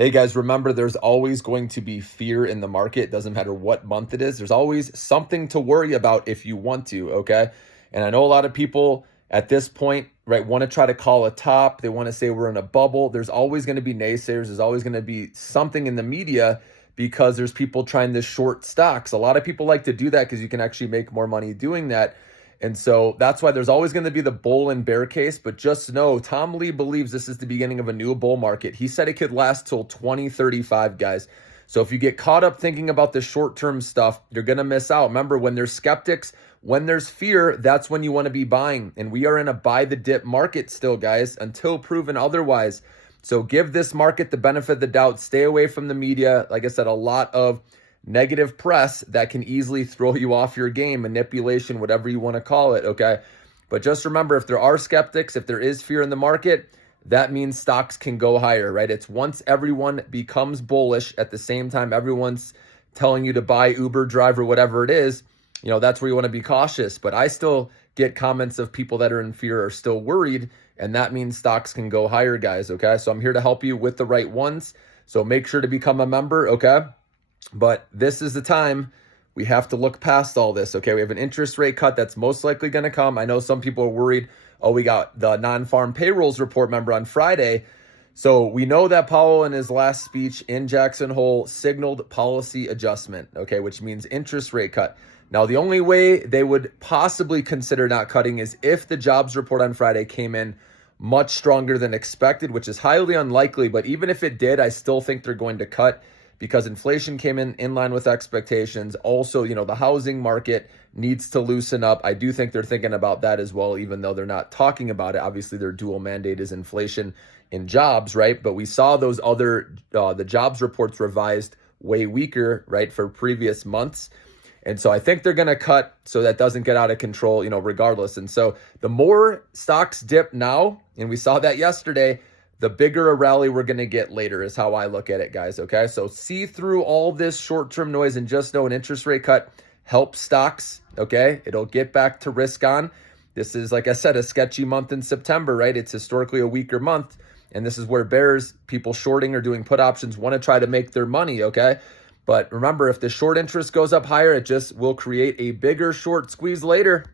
Hey guys, remember there's always going to be fear in the market. It doesn't matter what month it is. There's always something to worry about if you want to, okay? And I know a lot of people at this point, right, want to try to call a top. They want to say we're in a bubble. There's always going to be naysayers. There's always going to be something in the media because there's people trying to short stocks. A lot of people like to do that because you can actually make more money doing that. And so that's why there's always going to be the bull and bear case. But just know, Tom Lee believes this is the beginning of a new bull market. He said it could last till 2035, guys. So if you get caught up thinking about the short-term stuff, you're going to miss out. Remember, when there's skeptics, when there's fear, that's when you want to be buying. And we are in a buy the dip market still, guys, until proven otherwise. So give this market the benefit of the doubt. Stay away from the media. Like I said, a lot of negative press that can easily throw you off your game, manipulation, whatever you want to call it, okay? But just remember, if there are skeptics, if there is fear in the market, that means stocks can go higher, right? It's once everyone becomes bullish at the same time everyone's telling you to buy Uber, Drive, or whatever it is, that's where you want to be cautious. But I still get comments of people that are in fear are still worried, and that means stocks can go higher, guys, okay? So I'm here to help you with the right ones. So make sure to become a member, okay? But this is the time we have to look past all this, okay? We have an interest rate cut that's most likely going to come. I know some people are worried, we got the non-farm payrolls report, remember, on Friday. So we know that Powell in his last speech in Jackson Hole signaled policy adjustment, okay, which means interest rate cut. Now, the only way they would possibly consider not cutting is if the jobs report on Friday came in much stronger than expected, which is highly unlikely. But even if it did, I still think they're going to cut, because inflation came in line with expectations. Also, the housing market needs to loosen up. I do think they're thinking about that as well, even though they're not talking about it. Obviously, their dual mandate is inflation and jobs, right? But we saw those other, the jobs reports revised way weaker, right, for previous months. And so I think they're going to cut so that doesn't get out of control, regardless. And so the more stocks dip now, and we saw that yesterday, the bigger a rally we're going to get later is how I look at it, guys, okay? So see through all this short-term noise and just know an interest rate cut helps stocks, okay? It'll get back to risk on. This is, like I said, a sketchy month in September, right? It's historically a weaker month, and this is where bears, people shorting or doing put options, want to try to make their money, okay? But remember, if the short interest goes up higher, it just will create a bigger short squeeze later.